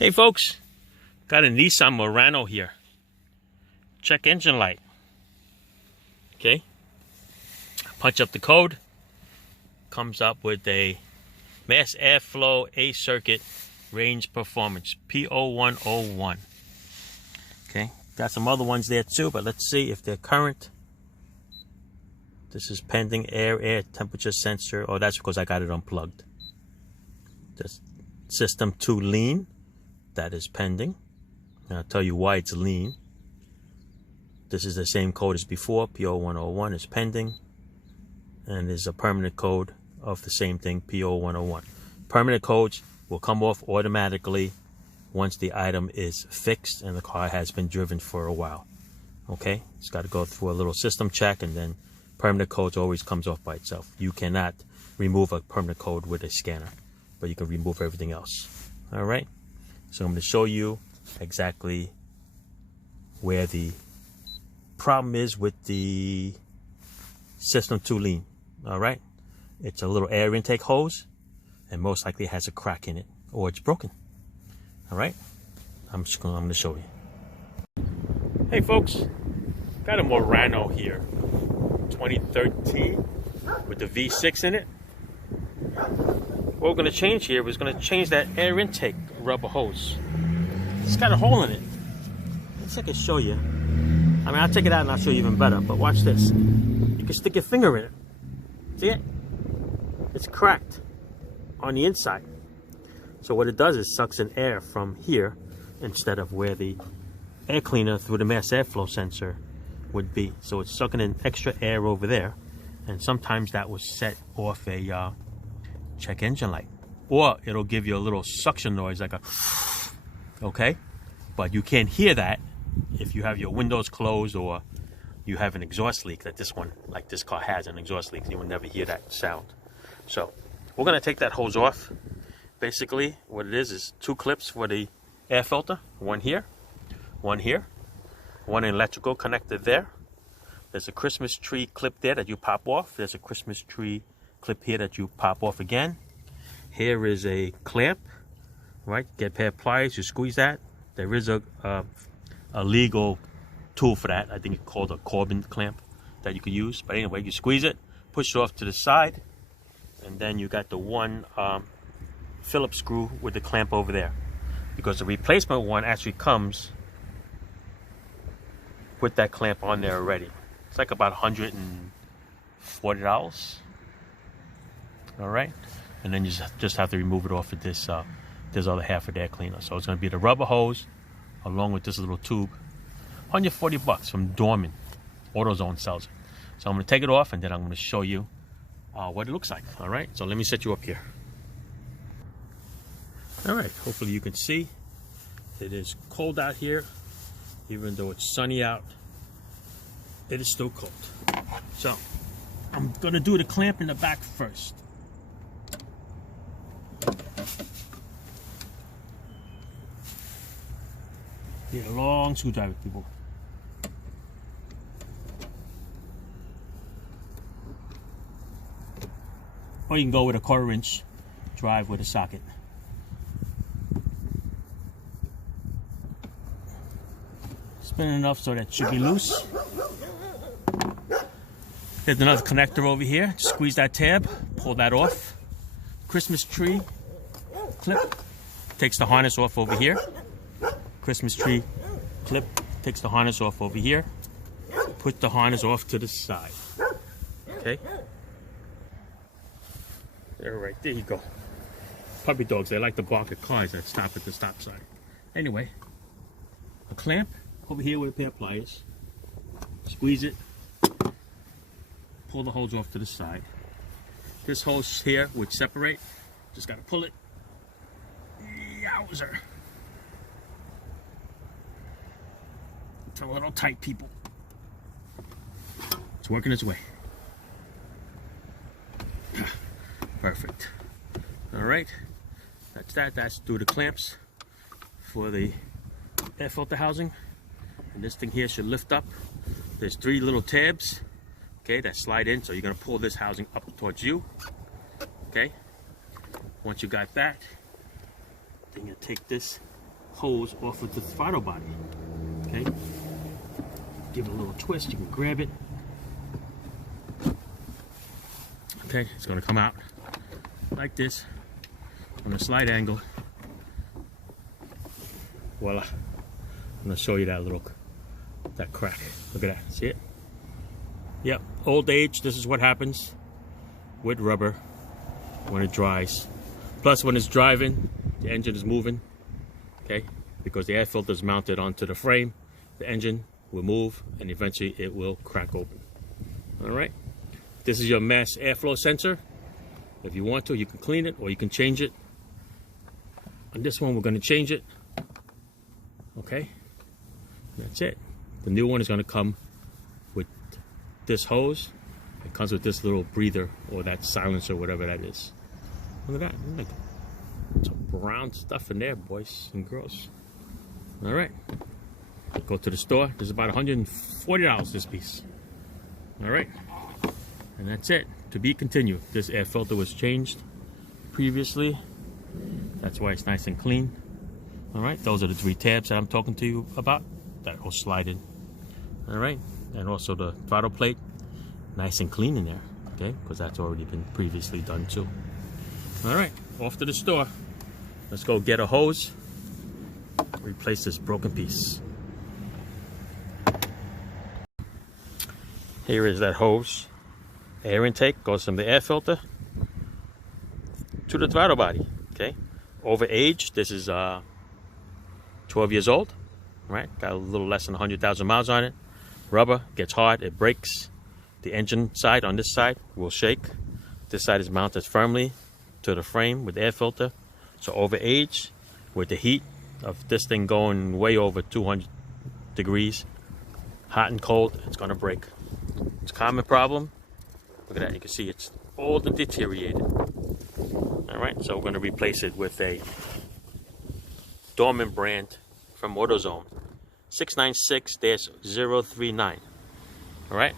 Hey folks, got a Nissan Murano here. Check engine light. Okay, punch up the code. Comes up with a mass airflow A circuit range performance P0101. Okay, got some other ones there too, but let's see if they're current. This is pending air temperature sensor. Oh, that's because I got it unplugged. This system 2 lean. That is pending. And I'll tell you why it's lean. This is the same code as before. P0101 is pending. And there's a permanent code of the same thing, P0101. Permanent codes will come off automatically once the item is fixed and the car has been driven for a while. Okay? It's got to go through a little system check, and then permanent codes always comes off by itself. You cannot remove a permanent code with a scanner, but you can remove everything else. All right? So I'm going to show you exactly where the problem is with the system 2 lean. All right, it's a little air intake hose, and most likely it has a crack in it, or it's broken. All right, I'm going to show you. Hey folks, got a Murano here, 2013, with the V6 in it. What we're going to change here is going to change that air intake rubber hose. It's got a hole in it. Let's see if I can show you. I mean, I'll take it out and I'll show you even better, but watch this. You can stick your finger in it. See it? It's cracked on the inside. So what it does is sucks in air from here instead of where the air cleaner through the mass airflow sensor would be. So it's sucking in extra air over there, and sometimes that will set off a check engine light, or it'll give you a little suction noise like a okay, but you can't hear that if you have your windows closed or you have an exhaust leak, that this one, like this car, has an exhaust leak. You will never hear that sound. So we're going to take that hose off. Basically what it is 2 clips for the air filter, one here, one electrical connected there. There's a Christmas tree clip there that you pop off. There's a Christmas tree clip here that you pop off again. Here is a clamp, right? Get a pair of pliers, you squeeze that. There is a legal tool for that. I think it's called a Corbin clamp that you can use. But anyway, you squeeze it, push it off to the side, and then you got the one Phillips screw with the clamp over there, because the replacement one actually comes with that clamp on there already. It's like about $140. All right, and then you just have to remove it off of this other half of the air cleaner. So it's going to be the rubber hose along with this little tube. $140 from Dorman. AutoZone sells it. So I'm going to take it off, and then I'm going to show you what it looks like. All right, so let me set you up here. All right, hopefully you can see. It is cold out here. Even though it's sunny out, it is still cold. So I'm going to do the clamp in the back first. Yeah, long screwdriver, people. Or you can go with a 1/4-inch drive with a socket. Spin it enough so that it should be loose. There's another connector over here. Squeeze that tab, pull that off. Christmas tree clip takes the harness off over here. Christmas tree clip takes the harness off over here. Put the harness off to the side. Okay? There, right there you go. Puppy dogs, they like to bark at cars that stop at the stop sign. Anyway, a clamp over here with a pair of pliers. Squeeze it. Pull the hose off to the side. This hose here would separate. Just gotta pull it. Yowzer. It's a little tight, people. It's working its way. Perfect. All right, that's that. That's through the clamps for the air filter housing. And this thing here should lift up. There's 3 little tabs, okay, that slide in. So you're gonna pull this housing up towards you. Okay. Once you got that, then you take this hose off of the throttle body. Okay, give it a little twist, you can grab it. Okay, it's going to come out like this on a slight angle. Voila. I'm going to show you that crack. Look at that. See it? Yep. Old age, this is what happens with rubber when it dries. Plus, when it's driving, the engine is moving. Okay? Because the air filter is mounted onto the frame, the engine will move and eventually it will crack open. Alright? This is your mass airflow sensor. If you want to, you can clean it or you can change it. On this one, we're going to change it. Okay? That's it. The new one is going to come with this hose. It comes with this little breather or that silencer, whatever that is. Look at that. Look, some brown stuff in there, boys and girls. Alright. Go to the store. There's about $140 this piece. Alright. And that's it. To be continued. This air filter was changed previously. That's why it's nice and clean. Alright, those are the 3 tabs that I'm talking to you about. That will slide in. Alright, and also the throttle plate. Nice and clean in there. Okay, because that's already been previously done too. Alright, off to the store. Let's go get a hose. Replace this broken piece. Here is that hose. Air intake goes from the air filter to the throttle body. Okay, over age, this is 12 years old, right? Got a little less than 100,000 miles on it. Rubber gets hard, it breaks. The engine side on this side will shake. This side is mounted firmly to the frame with the air filter. So over age, with the heat of this thing going way over 200 degrees, hot and cold, it's gonna break. It's a common problem. Look at that, you can see it's old and deteriorated. Alright, so we're going to replace it with a Dorman brand from AutoZone 696-039. Alright,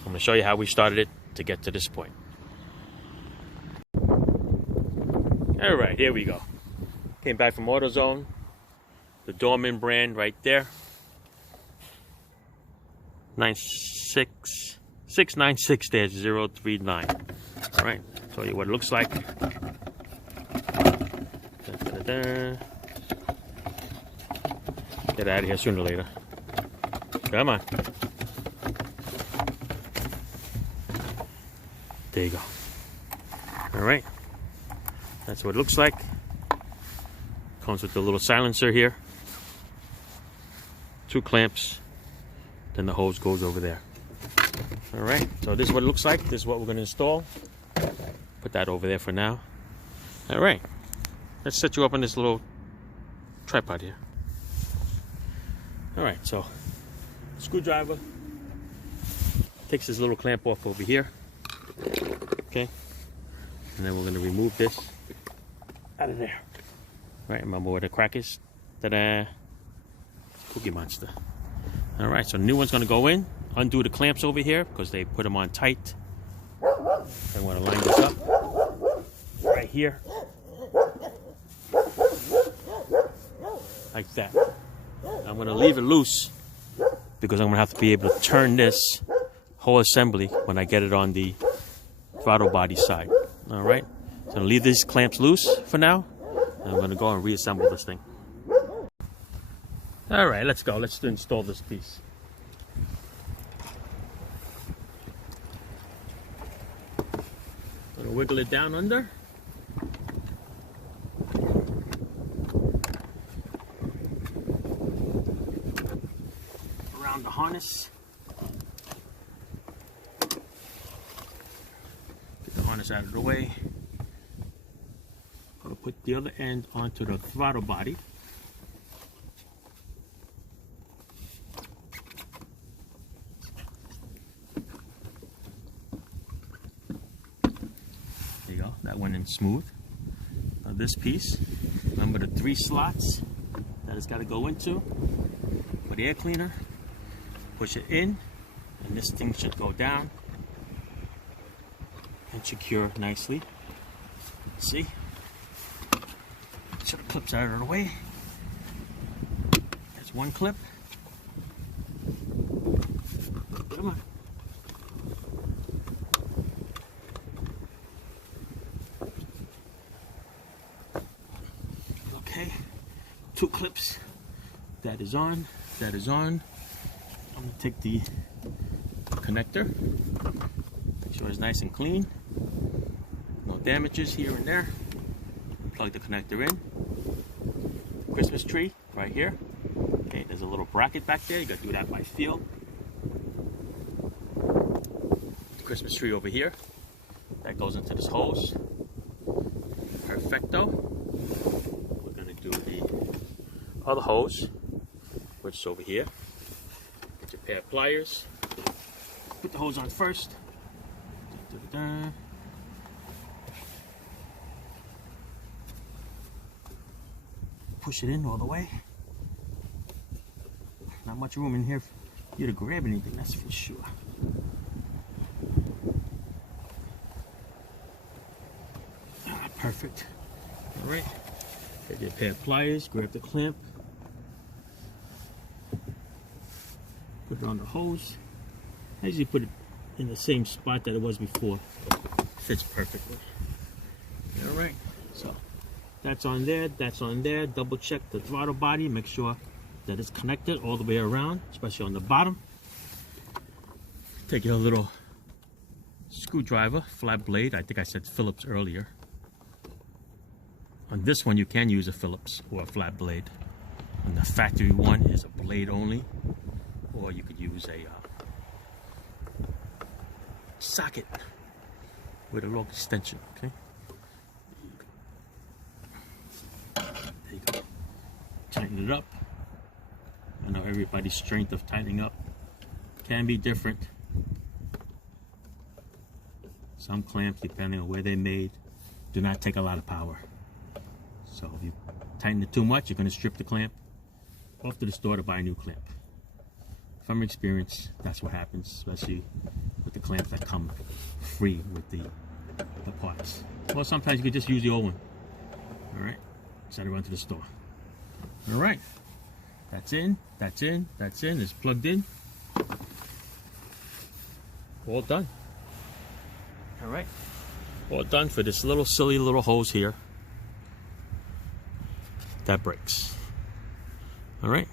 I'm going to show you how we started it to get to this point. Alright, here we go. Came back from AutoZone. The Dorman brand right there. 696-039. Alright, show you what it looks like. Get out of here sooner or later. Come on. There you go. Alright. That's what it looks like. Comes with the little silencer here. 2 clamps. Then the hose goes over there. Alright, so this is what it looks like. This is what we're going to install. Put that over there for now. Alright, let's set you up on this little tripod here. Alright, so screwdriver takes this little clamp off over here. Okay, and then we're going to remove this out of there. Alright, remember where the crack is? Ta-da! Cookie Monster. Alright, so the new one's going to go in. Undo the clamps over here because they put them on tight. I want to line this up right here, like that. I'm going to leave it loose because I'm going to have to be able to turn this whole assembly when I get it on the throttle body side. All right, so I'm going to leave these clamps loose for now, and I'm going to go and reassemble this thing. All right, let's go. Let's install this piece. Gonna wiggle it down under. Around the harness. Get the harness out of the way. Gonna put the other end onto the throttle body. That went in smooth. Now this piece, remember the 3 slots that it's got to go into for the air cleaner. Push it in, and this thing should go down and secure nicely. See? So the clips out of the way. That's one clip. Come on. Okay, 2 clips. That is on. That is on. I'm gonna take the connector. Make sure it's nice and clean. No damages here and there. Plug the connector in. Christmas tree right here. Okay, there's a little bracket back there. You gotta do that by feel. The Christmas tree over here. That goes into this hose. Perfecto. We're gonna do the other hose, which is over here. Get your pair of pliers. Put the hose on first. Da-da-da. Push it in all the way. Not much room in here for you to grab anything, that's for sure. Perfect. All right. Take your pair of pliers, grab the clamp, put it on the hose. I usually put it in the same spot that it was before. Fits perfectly. All right. So that's on there. That's on there. Double check the throttle body. Make sure that it's connected all the way around, especially on the bottom. Take your little screwdriver, flat blade. I think I said Phillips earlier. On this one, you can use a Phillips or a flat blade. On the factory one is a blade only, or you could use a socket with a little extension. Okay. There you go. Tighten it up. I know everybody's strength of tightening up can be different. Some clamps, depending on where they're made, do not take a lot of power. So if you tighten it too much, you're going to strip the clamp. Off to the store to buy a new clamp. From experience, that's what happens, especially with the clamps that come free with the parts. Well, sometimes you can just use the old one. All right, set it run to the store. All right, that's in, that's in, that's in. It's plugged in. All done. All right, all done for this little silly little hose here. That breaks. All right.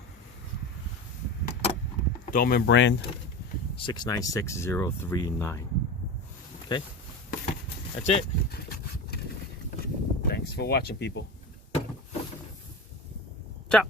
Dolman brand 696039. Okay. That's it. Thanks for watching, people. Ciao.